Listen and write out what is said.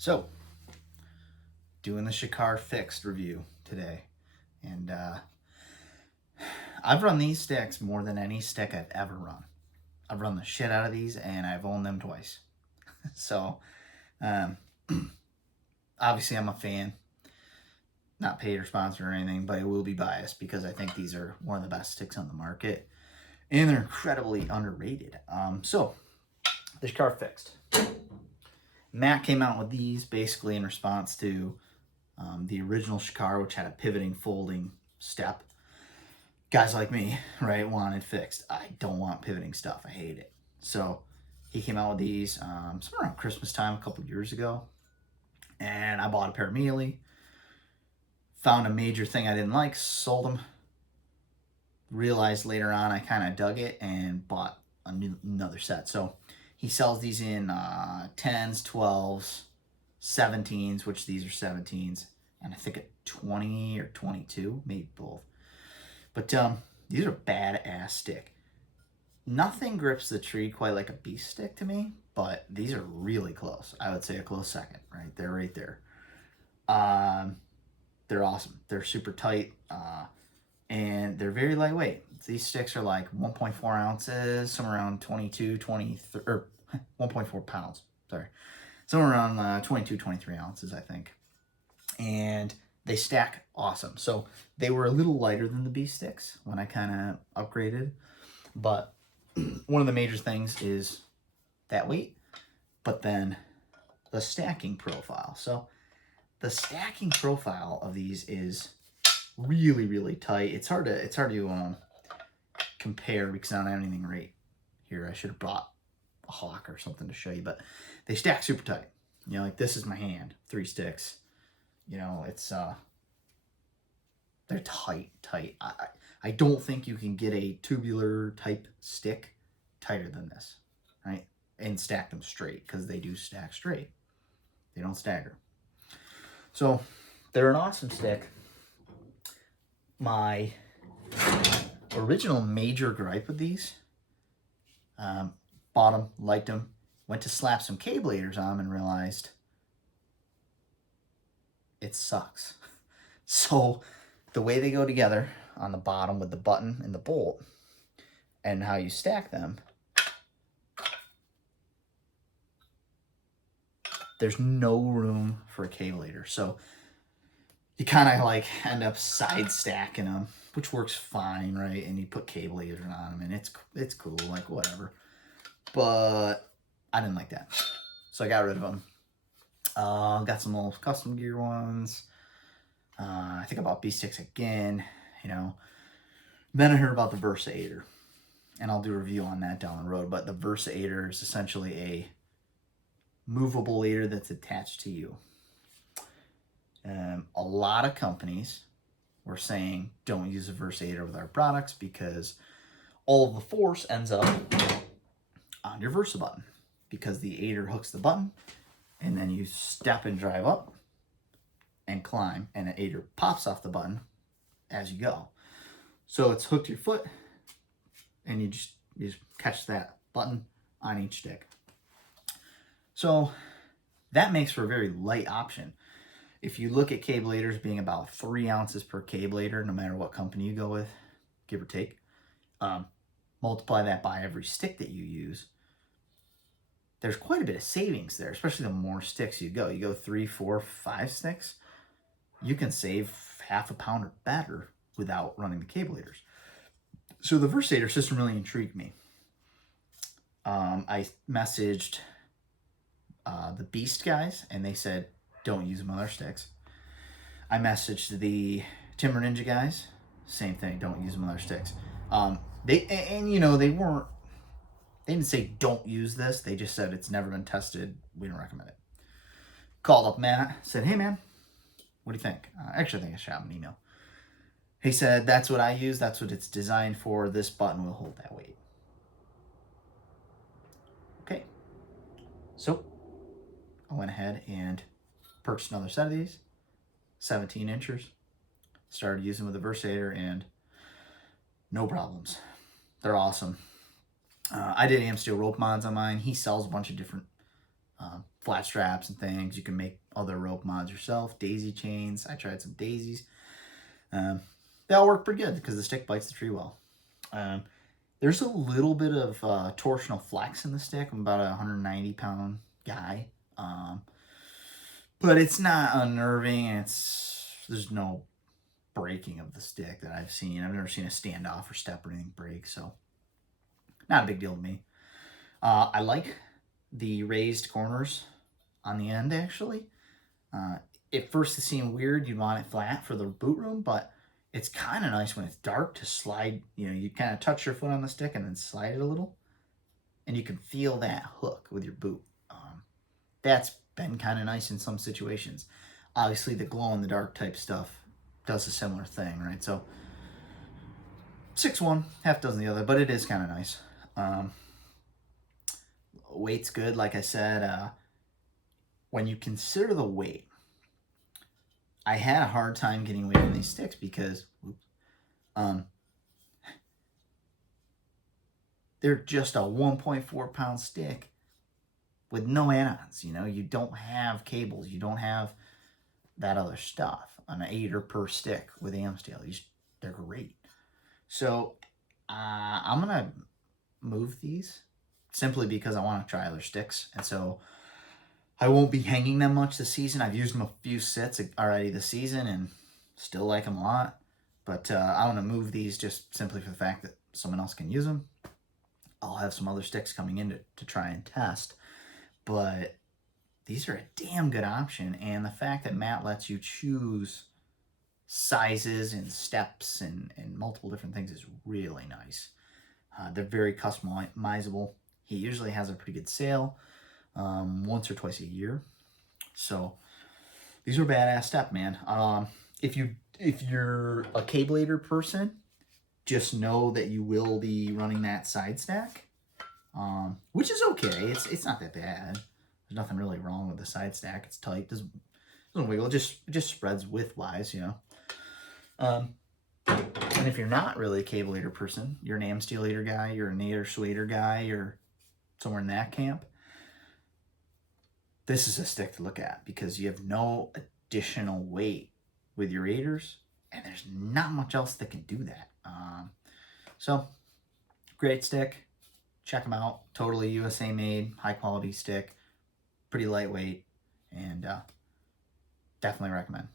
So, doing the Shikar fixed review today. And I've run these sticks more than any stick I've ever run. I've run the shit out of these and I've owned them twice. So, um, obviously, I'm a fan. Not paid or sponsored or anything, but I will be biased because I think these are one of the best sticks on the market. And they're incredibly underrated. So, the Shikar fixed. Matt came out with these basically in response to the original Shikar, which had a pivoting, folding step. Guys like me, right, wanted fixed. I don't want pivoting stuff. I hate it. So he came out with these somewhere around Christmas time a couple years ago. And I bought a pair immediately. Found a major thing I didn't like, sold them. Realized later on I kind of dug it and bought another set. So he sells these in 10s, 12s, 17s, which these are 17s, and I think a 20 or 22, maybe both. But these are badass stick. Nothing grips the tree quite like a beast stick to me, but these are really close. I would say a close second, right? They're right there. They're awesome. They're super tight, and they're very lightweight. These sticks are like 1.4 ounces, somewhere around 22, 23, or 1.4 pounds, sorry. Somewhere around 22, 23 ounces, I think. And they stack awesome. So they were a little lighter than the beast sticks when I kind of upgraded. But one of the major things is that weight, but then the stacking profile. So the stacking profile of these is really, really tight. It's hard to compare because I don't have anything right here. I should have brought a hawk or something to show you, but they stack super tight. You know, like this is my hand, 3 sticks. You know, it's they're tight. I don't think you can get a tubular type stick tighter than this, right? And stack them straight, because they do stack straight. They don't stagger. So they're an awesome stick. My original major gripe with these, bought them, liked them, went to slap some K-bladers on them and realized it sucks. So the way they go together on the bottom with the button and the bolt and how you stack them, there's no room for a K-blader. So you kind of like end up side stacking them, which works fine, right? And you put K-bladers on them and it's cool, like whatever. But I didn't like that. So I got rid of them. Got some little custom gear ones. I think I bought B-Sticks again, you know. Then I heard about the Versa-Aider, and I'll do a review on that down the road. But the Versa-Aider is essentially a movable aider that's attached to you. A lot of companies were saying don't use a Versa-Aider with our products because all of the force ends up on your Versa button, because the aider hooks the button and then you step and drive up and climb, and an aider pops off the button as you go. So it's hooked to your foot, and you just catch that button on each stick. So that makes for a very light option. If you look at K-bladers being about 3 ounces per K-blader, no matter what company you go with, give or take, multiply that by every stick that you use, there's quite a bit of savings there, especially the more sticks you go. You go 3, 4, 5 sticks, you can save half a pound or better without running the K-bladers. So the Versa-Aider system really intrigued me. I messaged the Beast guys, and they said, don't use them on their sticks. I messaged the Timber Ninja guys, same thing, don't use them on their sticks. They didn't say don't use this. They just said it's never been tested. We don't recommend it. Called up Matt. Said, hey, man, what do you think? Actually, I think I shot him an email. He said, that's what I use. That's what it's designed for. This button will hold that weight. Okay. So I went ahead and purchased another set of these. 17 inches. Started using with the Versa-Aider, and no problems. They're awesome. I did AM Steel rope mods on mine. He sells a bunch of different flat straps and things. You can make other rope mods yourself. Daisy chains. I tried some daisies. They all work pretty good because the stick bites the tree well. There's a little bit of torsional flex in the stick. I'm about a 190-pound guy. But it's not unnerving. There's no breaking of the stick that I've seen. I've never seen a standoff or step or anything break, so not a big deal to me. I like the raised corners on the end, actually. At first it seemed weird. You'd want it flat for the boot room, but it's kind of nice when it's dark to slide. You kind of touch your foot on the stick and then slide it a little, and you can feel that hook with your boot. That's been kind of nice in some situations. Obviously, the glow-in-the-dark type stuff does a similar thing, right? So 6 one, half dozen the other, but it is kind of nice. Weight's good, like I said. When you consider the weight, I had a hard time getting weight on these sticks because they're just a 1.4 pound stick with no add-ons. You don't have cables, you don't have that other stuff. An 8er per stick with Amsteel, they're great. So I'm gonna move these simply because I want to try other sticks, and so I won't be hanging them much this season. I've used them a few sets already this season and still like them a lot, but I want to move these just simply for the fact that someone else can use them. I'll have some other sticks coming in to try and test, but these are a damn good option, and the fact that Matt lets you choose sizes and steps and multiple different things is really nice. They're very customizable. He usually has a pretty good sale once or twice a year. So these are badass stuff, man. If you're a cablator person, just know that you will be running that side stack, which is okay. It's not that bad. There's nothing really wrong with the side stack. It's tight. Doesn't wiggle. It just spreads width-wise, And if you're not really a cablator person, you're an Amsteelator guy, you're a Nader Swader guy, you're somewhere in that camp, this is a stick to look at because you have no additional weight with your aiders, and there's not much else that can do that. So, great stick. Check them out. Totally USA made, high quality stick. Pretty lightweight, and definitely recommend.